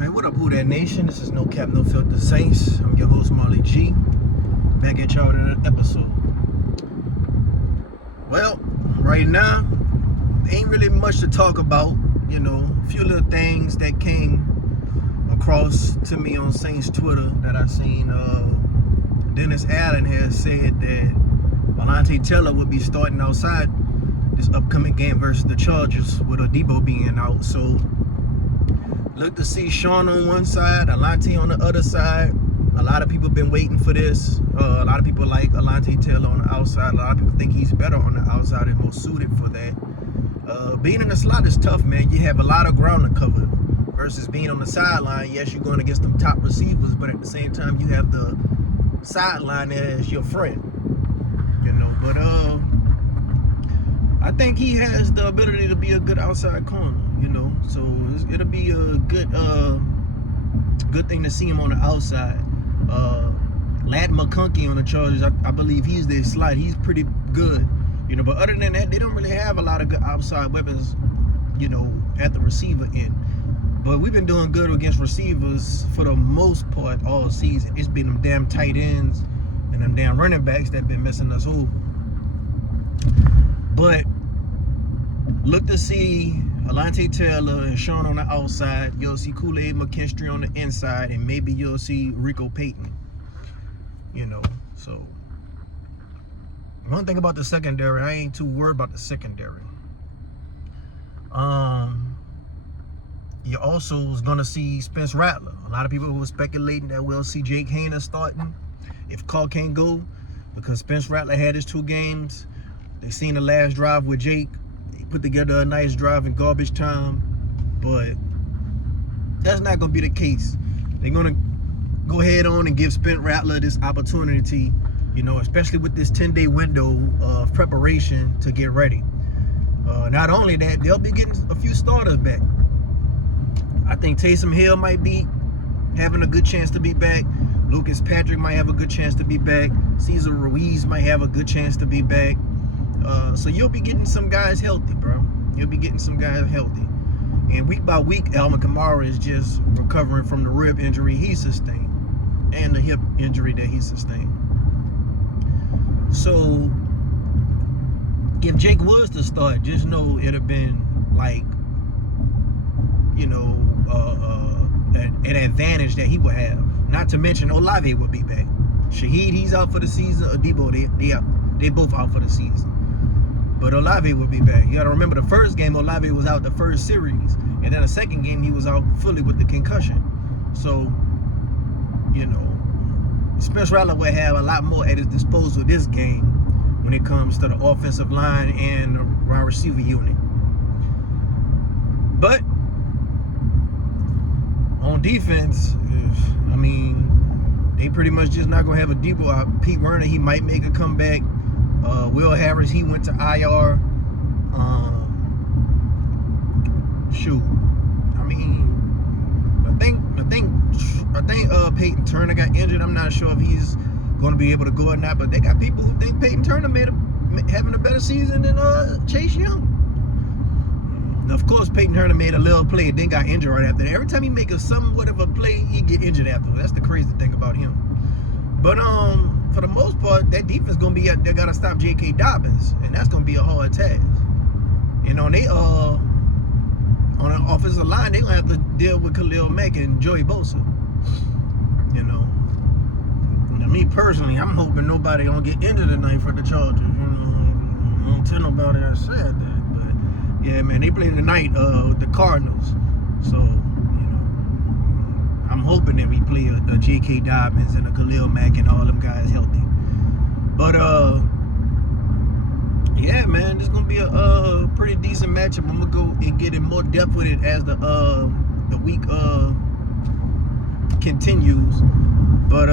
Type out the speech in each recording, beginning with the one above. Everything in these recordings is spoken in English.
Alright, what up, Who That Nation? This is No Cap, No Filter Saints. I'm your host, Marley G. Back at y'all in another episode. Well, right now, ain't really much to talk about. You know, a few little things that came across to me on Saints Twitter that I seen. Dennis Allen has said that Alontae Taylor will be starting outside this upcoming game versus the Chargers with Adebo being out. So look to see Sean on one side, Alontae on the other side. A lot of people been waiting for this. A lot of people like Alontae Taylor on the outside. A lot of people think he's better on the outside and more suited for that. Being in the slot is tough, man. You have a lot of ground to cover versus being on the sideline. Yes, you're going against them top receivers, but at the same time, you have the sideline as your friend. You know, but I think he has the ability to be a good outside corner. You know, so it'll be a good thing to see him on the outside. Ladd McConkey on the Chargers, I believe he's their slot. He's pretty good, you know. But other than that, they don't really have a lot of good outside weapons, you know, at the receiver end. But we've been doing good against receivers for the most part all season. It's been them damn tight ends and them damn running backs that been messing us over. But look to see Alontae Taylor and Sean on the outside. You'll see Kool-Aid McKinstry on the inside, and maybe you'll see Rico Payton. You know, so one thing about the secondary, I ain't too worried about the secondary. You also is gonna see Spence Rattler. A lot of people were speculating that we'll see Jake Haener starting if Carr can't go, because Spence Rattler had his 2 games. They seen the last drive with Jake. Put together a nice drive in garbage time, but that's not gonna be the case. They're gonna go ahead on and give Spence Rattler this opportunity, you know, especially with this 10-day window of preparation to get ready. Not only that, they'll be getting a few starters back. I think Taysom Hill might be having a good chance to be back. Lucas Patrick might have a good chance to be back. Cesar Ruiz might have a good chance to be back. So you'll be getting some guys healthy, bro. You'll be getting some guys healthy. And week by week, Alvin Kamara is just recovering from the rib injury he sustained and the hip injury that he sustained. So if Jake was to start, just know it'd have been like, you know, an advantage that he would have. Not to mention Olave would be back. Shaheed, he's out for the season. Adebo, they both out for the season. But Olave will be back. You got to remember the first game, Olave was out the first series. And then the second game, he was out fully with the concussion. So, you know, Spence Rattler will have a lot more at his disposal this game when it comes to the offensive line and the wide receiver unit. But on defense, I mean, they pretty much just not going to have a Debo. Pete Werner, he might make a comeback. Will Harris, he went to IR. Shoot, I mean, I think Peyton Turner got injured. I'm not sure if he's going to be able to go or not. But they got people who think Peyton Turner having a better season than Chase Young. Now, of course, Peyton Turner made a little play, then got injured right after that. Every time he make a somewhat of a play, he get injured after. That's the crazy thing about him. But for the most part, that defense gonna be they gotta stop J.K. Dobbins, and that's gonna be a hard task. And on an offensive line, they gonna have to deal with Khalil Mack and Joey Bosa. You know, me personally, I'm hoping nobody gonna get injured tonight for the Chargers. You know, I don't tell nobody I said that, but yeah, man, they play tonight with the Cardinals, so. I'm hoping that we play a J.K. Dobbins and a Khalil Mack and all them guys healthy. But yeah, man, this is gonna be a pretty decent matchup. I'm gonna go and get in more depth with it as the week continues. But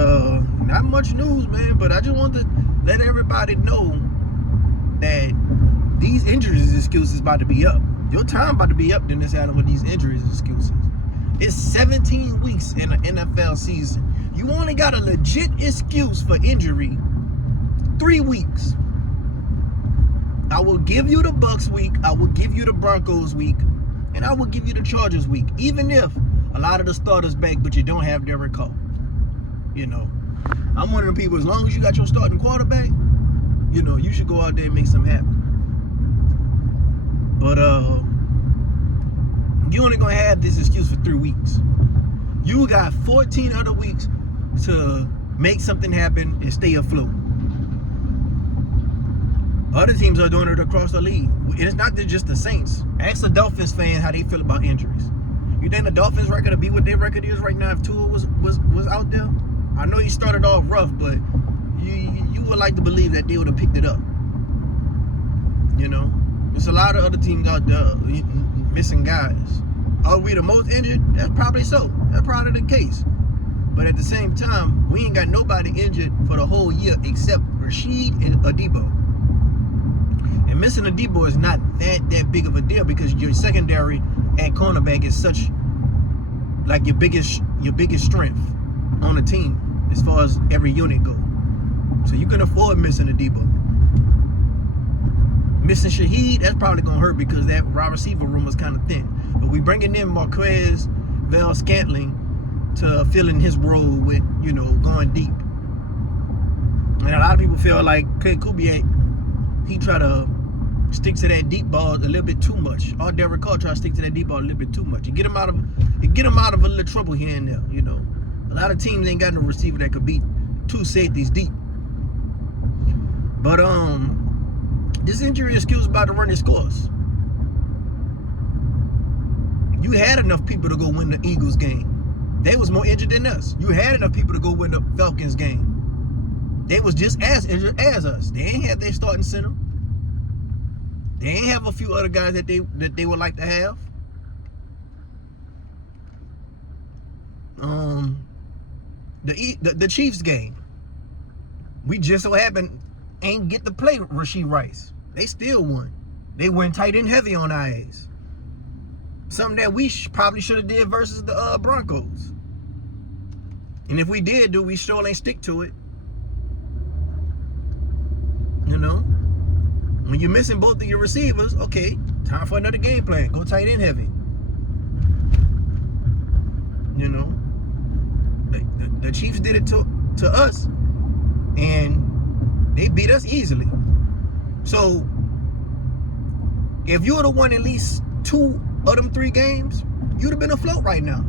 not much news, man. But I just want to let everybody know that these injuries excuses about to be up. Your time about to be up, Dennis Allen, with these injuries excuses. It's 17 weeks in the NFL season. You only got a legit excuse for injury 3 weeks. I will give you the Bucks week. I will give you the Broncos week. And I will give you the Chargers week. Even if a lot of the starters back, but you don't have Derek Carr. You know, I'm one of the people, as long as you got your starting quarterback, you know, you should go out there and make something happen. But you only gonna have this excuse for 3 weeks. You got 14 other weeks to make something happen and stay afloat. Other teams are doing it across the league. And it's not just the Saints. Ask the Dolphins fan how they feel about injuries. You think the Dolphins record will be what their record is right now if Tua was out there? I know he started off rough, but you would like to believe that they would have picked it up. You know? There's a lot of other teams out there missing guys. Are we the most injured? That's probably so. That's probably the case. But at the same time, we ain't got nobody injured for the whole year except Rashid and Adebo. And missing Adebo is not that big of a deal because your secondary and cornerback is such like your biggest strength on the team as far as every unit go. So you can afford missing Adebo. Missing Shaheed, that's probably gonna hurt because that wide receiver room was kind of thin. But we bringing in Marquez Valdes-Scantling to fill in his role with, you know, going deep. And a lot of people feel like Klint Kubiak, he try to stick to that deep ball a little bit too much. Or Derek Carr try to stick to that deep ball a little bit too much. You get him out of a little trouble here and there, you know. A lot of teams ain't got no receiver that could beat 2 safeties deep. But this injury excuse about to run its course. You had enough people to go win the Eagles game. They was more injured than us. You had enough people to go win the Falcons game. They was just as injured as us. They ain't have their starting center. They ain't have a few other guys that they would like to have. The Chiefs game, we just so happened ain't get to play Rashee Rice. They still won. They went tight and heavy on our ass. Something that we probably should have did versus the Broncos. And if we did we sure ain't stick to it. You know? When you're missing both of your receivers, okay, time for another game plan. Go tight and heavy. You know? The Chiefs did it to us. And they beat us easily. So, if you would have won at least 2 of them 3 games, you'd have been afloat right now.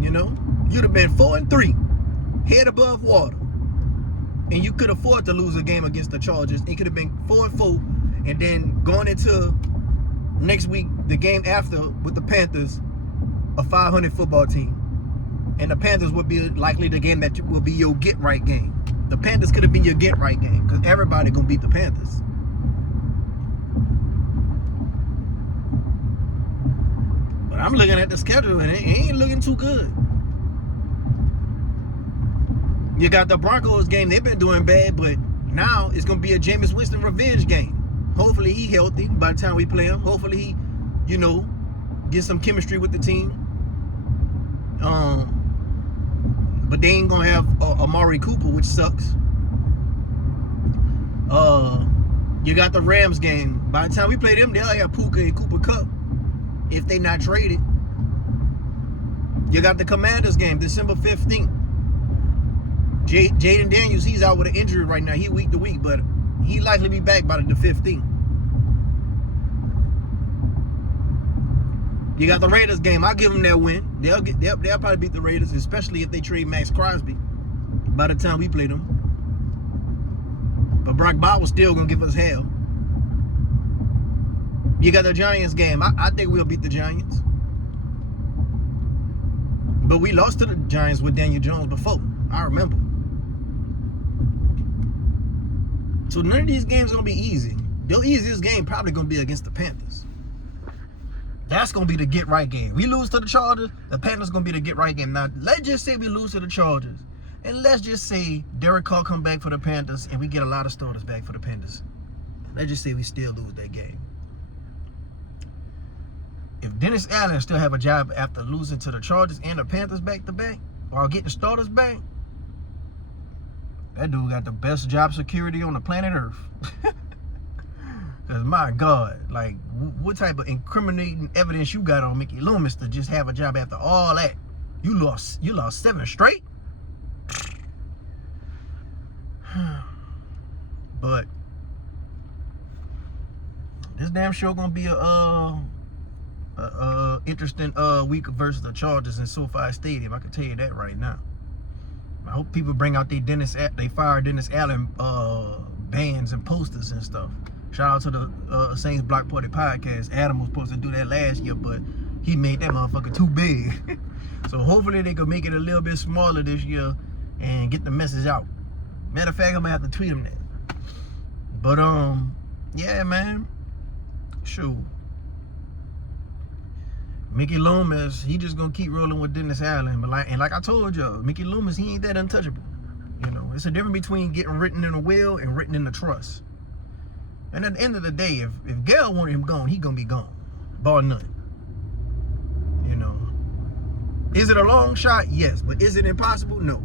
You know? You'd have been 4-3, head above water. And you could afford to lose a game against the Chargers. It could have been 4-4, and then going into next week, the game after with the Panthers, a 500 football team. And the Panthers would be likely the game that will be your get-right game. The Panthers could have been your get-right game because everybody going to beat the Panthers. But I'm looking at the schedule and it ain't looking too good. You got the Broncos game. They've been doing bad, but now it's going to be a Jameis Winston revenge game. Hopefully he healthy by the time we play him. Hopefully he, you know, get some chemistry with the team. But they ain't going to have Amari Cooper, which sucks. You got the Rams game. By the time we play them, they'll have Puka and Cooper Kupp if they not traded. You got the Commanders game, December 15th. Jaden Daniels, he's out with an injury right now. He week to week, but he likely be back by the 15th. You got the Raiders game. I'll give them that win. They'll probably beat the Raiders, especially if they trade Max Crosby by the time we play them. But Brock Bowers still gonna give us hell. You got the Giants game. I think we'll beat the Giants. But we lost to the Giants with Daniel Jones before. I remember. So none of these games are gonna be easy. The easiest game probably gonna be against the Panthers. That's going to be the get-right game. We lose to the Chargers, the Panthers going to be the get-right game. Now, let's just say we lose to the Chargers. And let's just say Derek Carr come back for the Panthers and we get a lot of starters back for the Panthers. Let's just say we still lose that game. If Dennis Allen still have a job after losing to the Chargers and the Panthers back-to-back, or getting starters back, that dude got the best job security on the planet Earth. Cause my God, like, what type of incriminating evidence you got on Mickey Loomis to just have a job after all that? You lost 7 straight. But this damn show gonna be a interesting week versus the Chargers in SoFi Stadium. I can tell you that right now. I hope people bring out they fire Dennis Allen bands and posters and stuff. Shout out to the Saints Block Party podcast. Adam was supposed to do that last year, but he made that motherfucker too big. So hopefully they could make it a little bit smaller this year and get the message out. Matter of fact, I'm gonna have to tweet him that. But yeah, man. Shoot. Mickey Loomis, he just gonna keep rolling with Dennis Allen. But like I told y'all, Mickey Loomis, he ain't that untouchable. You know, it's a difference between getting written in a will and written in the trust. And at the end of the day, if Gail wanted him gone, he gonna be gone. Bar none. You know. Is it a long shot? Yes. But is it impossible? No.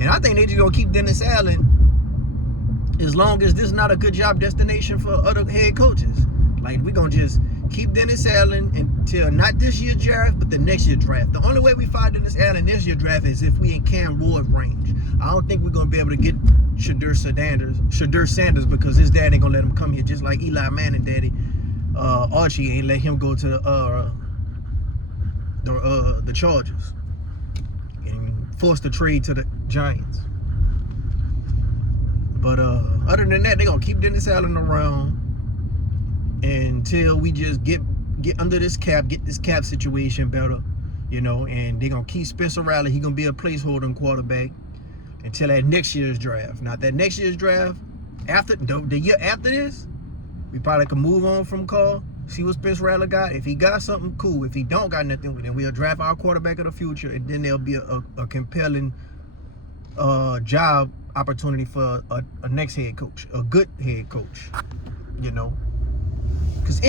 And I think they just gonna keep Dennis Allen as long as this is not a good job destination for other head coaches. Like, we're gonna just keep Dennis Allen until not this year's draft, but the next year's draft. The only way we find Dennis Allen this year's draft is if we in Cam Ward range. I don't think we're gonna be able to get Shadur Sanders because his dad ain't gonna let him come here, just like Eli Manning daddy. Archie ain't let him go to the Chargers and forced to trade to the Giants. But other than that, they gonna keep Dennis Allen around until we just get under this cap, get this cap situation better, you know. And they gonna keep Spencer Rattler. He gonna be a placeholder quarterback until that next year's draft. Now that next year's draft, after the year after this, we probably can move on from Carr, see what Spencer Rattler got. If he got something, cool. If he don't got nothing, then we'll draft our quarterback of the future, and then there'll be a compelling job opportunity for a next head coach, a good head coach, you know. Because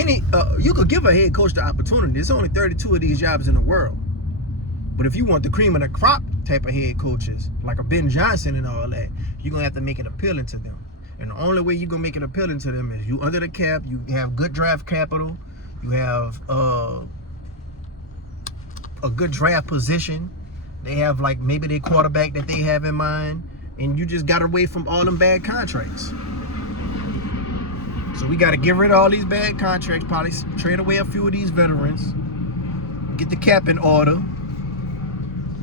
you could give a head coach the opportunity. There's only 32 of these jobs in the world. But if you want the cream of the crop type of head coaches, like a Ben Johnson and all that, you're going to have to make it appealing to them. And the only way you're going to make it appealing to them is you under the cap, you have good draft capital, you have a good draft position. They have, like, maybe their quarterback that they have in mind, and you just got away from all them bad contracts. So we got to get rid of all these bad contracts, probably trade away a few of these veterans, get the cap in order,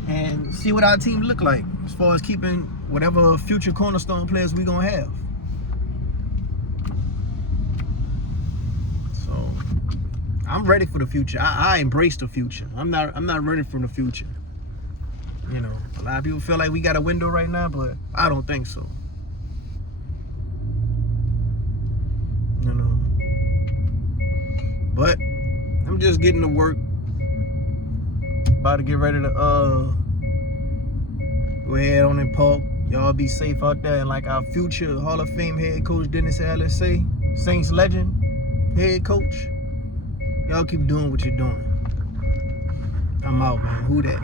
and see what our team look like as far as keeping whatever future cornerstone players we gonna have. So I'm ready for the future. I embrace the future. I'm not ready for the future. You know, a lot of people feel like we got a window right now, but I don't think so. You know. But I'm just getting to work. About to get ready to go ahead on and park. Y'all be safe out there. And like our future Hall of Fame head coach Dennis Allen say, Saints legend, head coach, y'all keep doing what you're doing. I'm out, man. Who that?